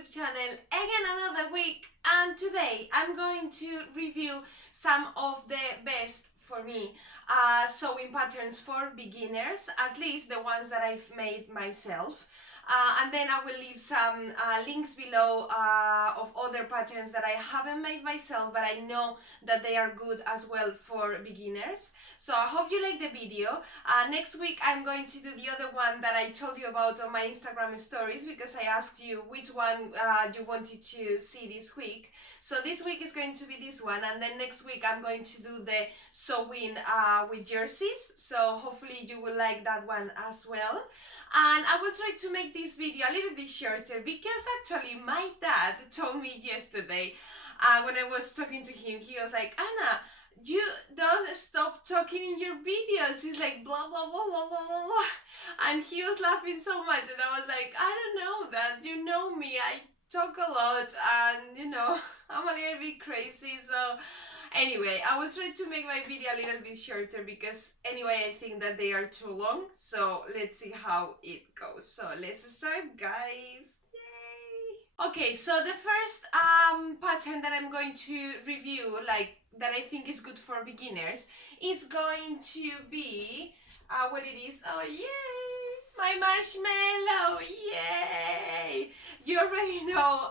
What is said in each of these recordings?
YouTube channel again another week, and today I'm going to review some of the best for me sewing patterns for beginners, at least the ones that I've made myself. And then I will leave some links below of other patterns that I haven't made myself, but I know that they are good as well for beginners. So I hope you like the video. Next week I'm going to do the other one that I told you about on my Instagram stories, because I asked you which one you wanted to see this week. So this week is going to be this one, and then next week I'm going to do the sewing with jerseys. So hopefully you will like that one as well. And I will try to make this video a little bit shorter, because actually my dad told me yesterday when I was talking to him, he was like, Anna, you don't stop talking in your videos. He's like blah blah blah blah blah blah blah, and he was laughing so much, and I was like, I don't know that, you know me, I talk a lot, and you know, I'm a little bit crazy. So anyway, I will try to make my video a little bit shorter, because anyway I think that they are too long. So let's see how it goes. So let's start, guys. Yay! Okay, so the first pattern that I'm going to review, like that I think is good for beginners, is going to be what it is. Oh yay! My marshmallow! Yay! You already know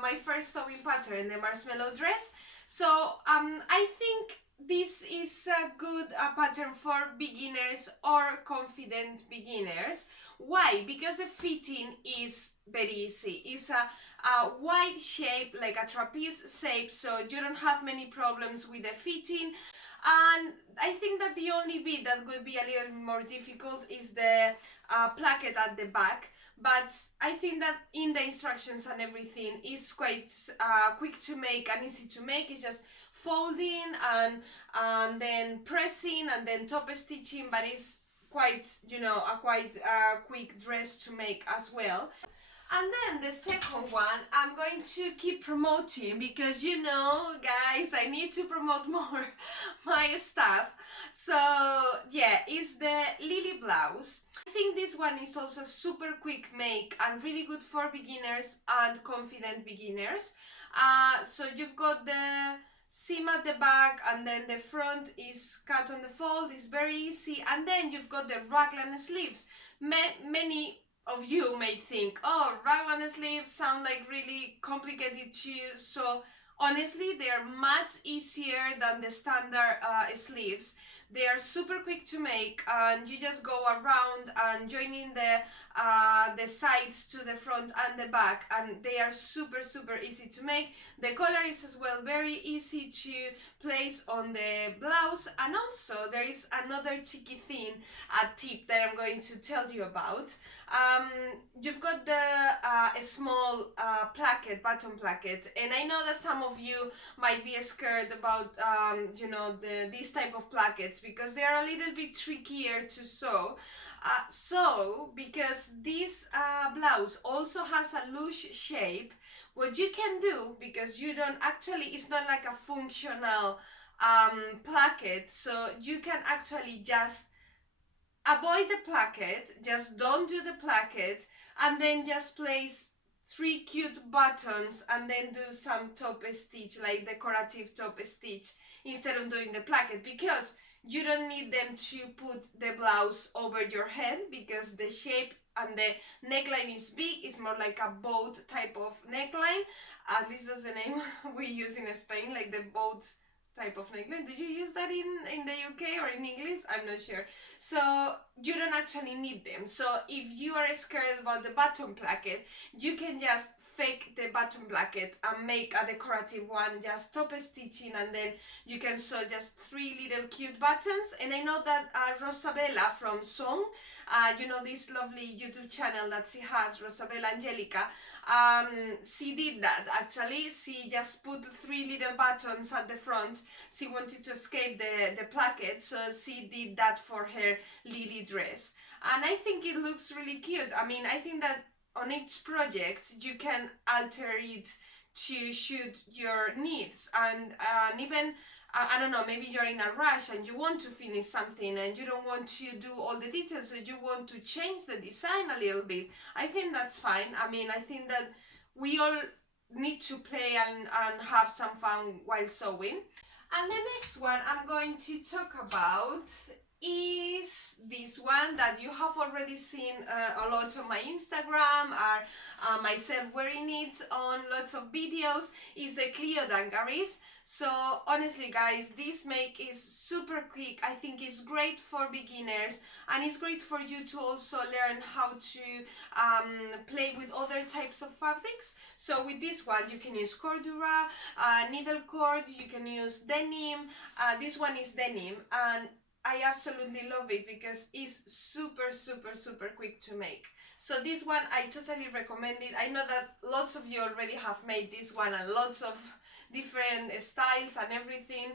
my first sewing pattern, the marshmallow dress. So I think this is a good pattern for beginners or confident beginners. Why? Because the fitting is very easy. It's a wide shape, like a trapeze shape, so you don't have many problems with the fitting. And I think that the only bit that would be a little more difficult is the placket at the back. But I think that in the instructions and everything is quite quick to make and easy to make. It's just folding and then pressing and then top stitching, but it's quite, you know, a quite quick dress to make as well. And then the second one I'm going to keep promoting, because you know, guys, I need to promote more my stuff. So yeah, it's the Lily blouse. I think this one is also super quick make and really good for beginners and confident beginners. So you've got the seam at the back, and then the front is cut on the fold. It's very easy. And then you've got the raglan sleeves. Many of you may think, oh, raglan sleeves sound like really complicated to use. So honestly, they are much easier than the standard sleeves. They are super quick to make, and you just go around and joining the sides to the front and the back, and they are super easy to make. The collar is as well very easy to place on the blouse. And also there is another cheeky thing, a tip that I'm going to tell you about. You've got the small placket, button placket, and I know that some of you might be scared about you know, these type of plackets, because they are a little bit trickier to sew. So because this blouse also has a loose shape, what you can do, because you don't actually, it's not like a functional placket, so you can actually just avoid the placket, just don't do the placket, and then just place 3 cute buttons and then do some top stitch, like decorative top stitch, instead of doing the placket, because you don't need them to put the blouse over your head, because the shape and the neckline is big. It's more like a boat type of neckline. At least that's the name we use in Spain, like the boat type of neckline. Do you use that in the UK or in English? I'm not sure. So you don't actually need them. So if you are scared about the button placket, you can just fake the button placket and make a decorative one, just top stitching, and then you can sew just 3 little cute buttons. And I know that Rosabella from Song, you know, this lovely YouTube channel that she has, Rosabella Angelica, she did that actually. She just put 3 little buttons at the front. She wanted to escape the placket, so she did that for her Lily dress, and I think it looks really cute. I mean, I think that on each project you can alter it to suit your needs, and even I don't know, maybe you're in a rush and you want to finish something and you don't want to do all the details, so you want to change the design a little bit. I think that's fine. I mean, I think that we all need to play and have some fun while sewing. And the next one I'm going to talk about is this one that you have already seen a lot on my Instagram, or myself wearing it on lots of videos, is the Clio Dungarees. So honestly guys, this make is super quick. I think it's great for beginners, and it's great for you to also learn how to play with other types of fabrics. So with this one you can use cordura, needle cord, you can use denim. This one is denim, and I absolutely love it because it's super quick to make. So this one I totally recommend it. I know that lots of you already have made this one and lots of different styles and everything,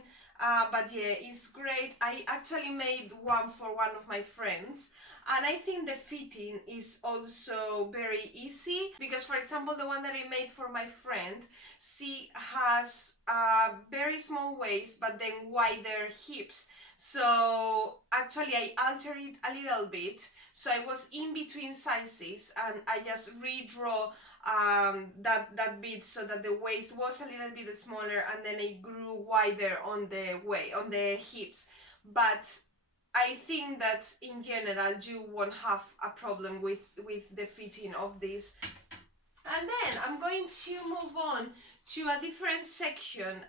but yeah, it's great. I actually made one for one of my friends, and I think the fitting is also very easy because, for example, the one that I made for my friend, she has a very small waist but then wider hips. So actually I altered it a little bit, so I was in between sizes and I just redraw that bit so that the waist was a little bit smaller, and then it grew wider on the hips. But I think that in general you won't have a problem with the fitting of this. And then I'm going to move on to a different section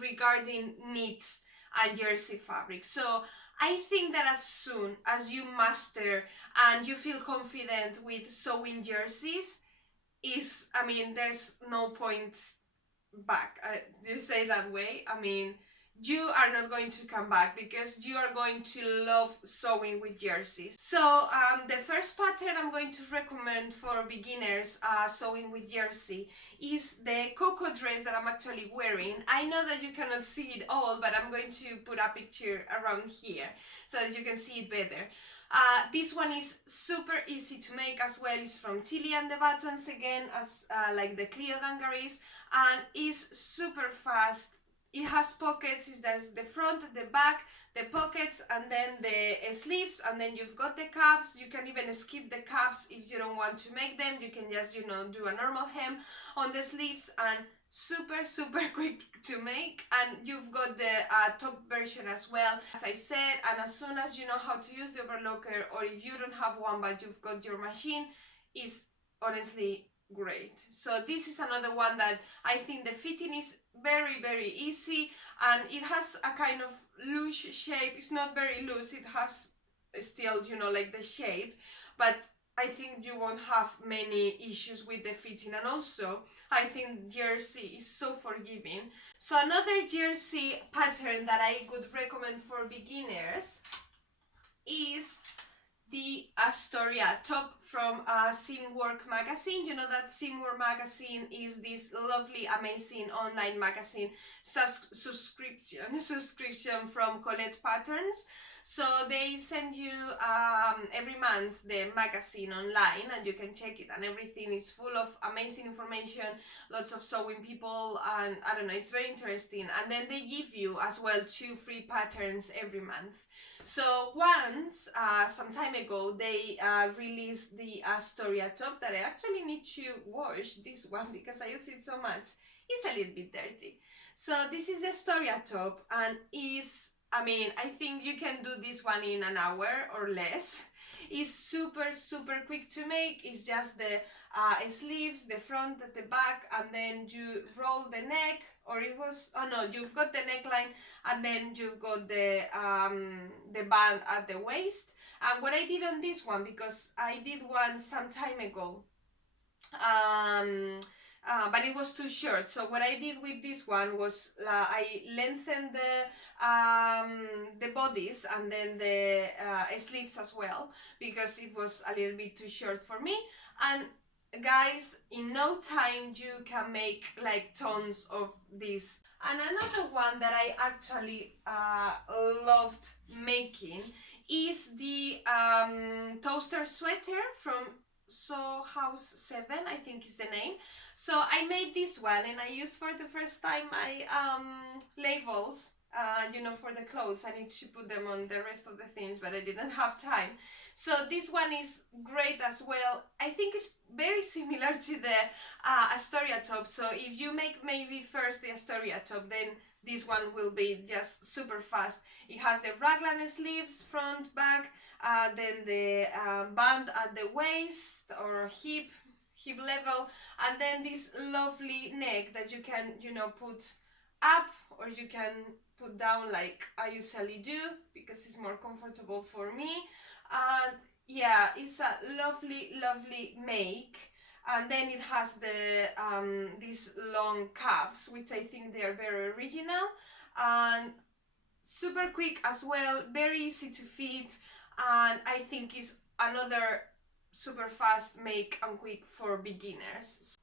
regarding knits and jersey fabric. So I think that as soon as you master and you feel confident with sewing jerseys, there's no point back. Do you say that way? I mean, you are not going to come back because you are going to love sewing with jerseys. So the first pattern I'm going to recommend for beginners sewing with jersey is the Coco dress that I'm actually wearing. I know that you cannot see it all, but I'm going to put a picture around here so that you can see it better. This one is super easy to make as well. It's from Tilly and the Buttons again, as like the Clio Dungarees, and is super fast. It has pockets. It does the front, the back, the pockets, and then the sleeves, and then you've got the cuffs. You can even skip the cuffs if you don't want to make them. You can just, you know, do a normal hem on the sleeves, and super quick to make. And you've got the top version as well, as I said. And as soon as you know how to use the overlocker, or if you don't have one but you've got your machine, is honestly great. So this is another one that I think the fitting is very easy, and it has a kind of loose shape. It's not very loose, it has still, you know, like the shape, but I think you won't have many issues with the fitting. And also I think jersey is so forgiving. So another jersey pattern that I would recommend for beginners is the Astoria top from Seamwork magazine. You know that Seamwork magazine is this lovely, amazing online magazine subscription from Colette Patterns. So they send you every month the magazine online, and you can check it, and everything is full of amazing information, lots of sewing people, and I don't know, it's very interesting. And then they give you as well 2 free patterns every month. So once, some time ago, they released the Astoria top that I actually need to wash this one because I use it so much. It's a little bit dirty. So this is the Astoria top, and is, I mean, I think you can do this one in an hour or less. It's super quick to make. It's just the sleeves, the front, the back, and then you roll the neck, or it was, oh no, you've got the neckline, and then you've got the band at the waist. And what I did on this one, because I did one some time ago, but it was too short. So what I did with this one was I lengthened the bodies and then the sleeves as well, because it was a little bit too short for me. And guys, in no time you can make like tons of this. And another one that I actually loved making is the toaster sweater from So House 7, I think is the name. So I made this one, and I used for the first time my labels. you know, for the clothes. I need to put them on the rest of the things, but I didn't have time. So this one is great as well. I think it's very similar to the Astoria top. So if you make maybe first the Astoria top, then this one will be just super fast. It has the raglan sleeves, front, back, then the band at the waist or hip level, and then this lovely neck that you can, you know, put up or you can put down like I usually do because it's more comfortable for me. And yeah, it's a lovely make. And then it has the these long cuffs, which I think they are very original and super quick as well, very easy to fit, and I think is another super fast make and quick for beginners.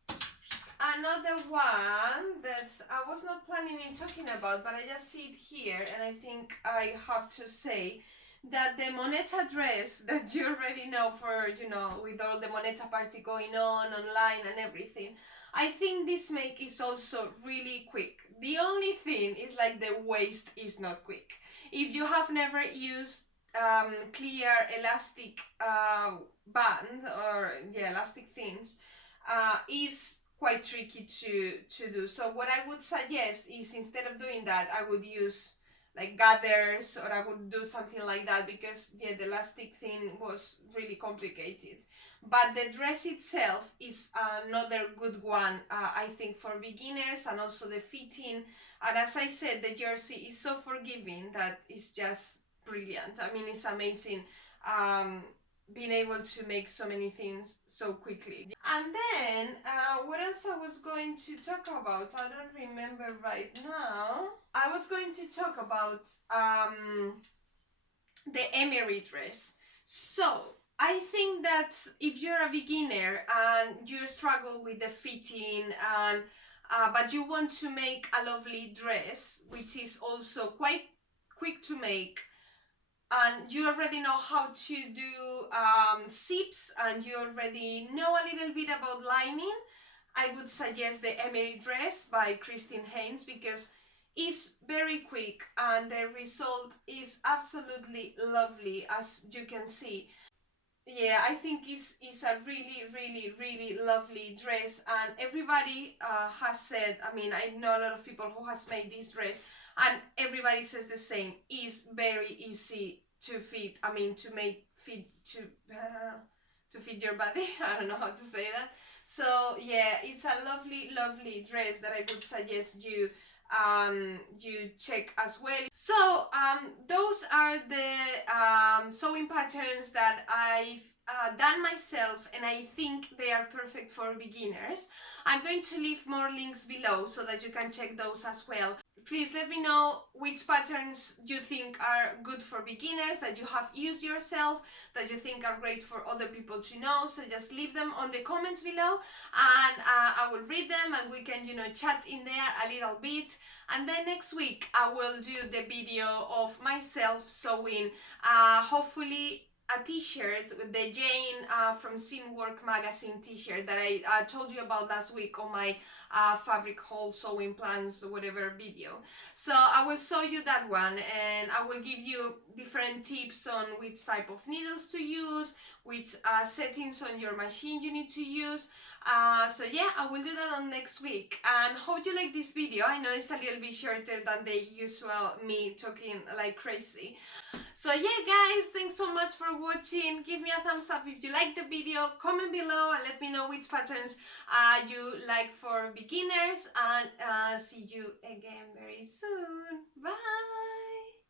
Another one that I was not planning on talking about, but I just see it here and I think I have to say that the Moneta dress that you already know, for, you know, with all the Moneta party going on online and everything, I think this make is also really quick. The only thing is like the waist is not quick. If you have never used clear elastic band or yeah, elastic things, is quite tricky to do. So what I would suggest is, instead of doing that, I would use like gathers, or I would do something like that, because yeah, the elastic thing was really complicated. But the dress itself is another good one, I think, for beginners, and also the fitting. And as I said, the jersey is so forgiving that it's just brilliant. I mean, it's amazing being able to make so many things so quickly. And then what else I was going to talk about, I don't remember right now. I was going to talk about the emery dress. So I think that if you're a beginner and you struggle with the fitting and but you want to make a lovely dress, which is also quite quick to make, and you already know how to do zips, and you already know a little bit about lining, I would suggest the Emery dress by Christine Haynes, because it's very quick and the result is absolutely lovely, as you can see. Yeah, I think it's a really lovely dress, and everybody has said, I mean, I know a lot of people who has made this dress and everybody says the same. It's very easy to fit, I mean, to make fit to fit your body. I don't know how to say that. So yeah, it's a lovely dress that I would suggest you you check as well. So those are the sewing patterns that I've done myself, and I think they are perfect for beginners. I'm going to leave more links below so that you can check those as well. Please let me know which patterns you think are good for beginners, that you have used yourself, that you think are great for other people to know. So just leave them on the comments below, and I will read them, and we can, you know, chat in there a little bit. And then next week I will do the video of myself sewing hopefully a t-shirt with the Jane from Seamwork magazine t-shirt that I told you about last week on my fabric haul, sewing plans, whatever video. So I will show you that one, and I will give you different tips on which type of needles to use, which settings on your machine you need to use. So yeah, I will do that on next week, and hope you like this video. I know it's a little bit shorter than the usual me talking like crazy. So yeah guys, thanks so much for watching. Give me a thumbs up if you like the video, comment below and let me know which patterns you like for beginners, and see you again very soon. Bye!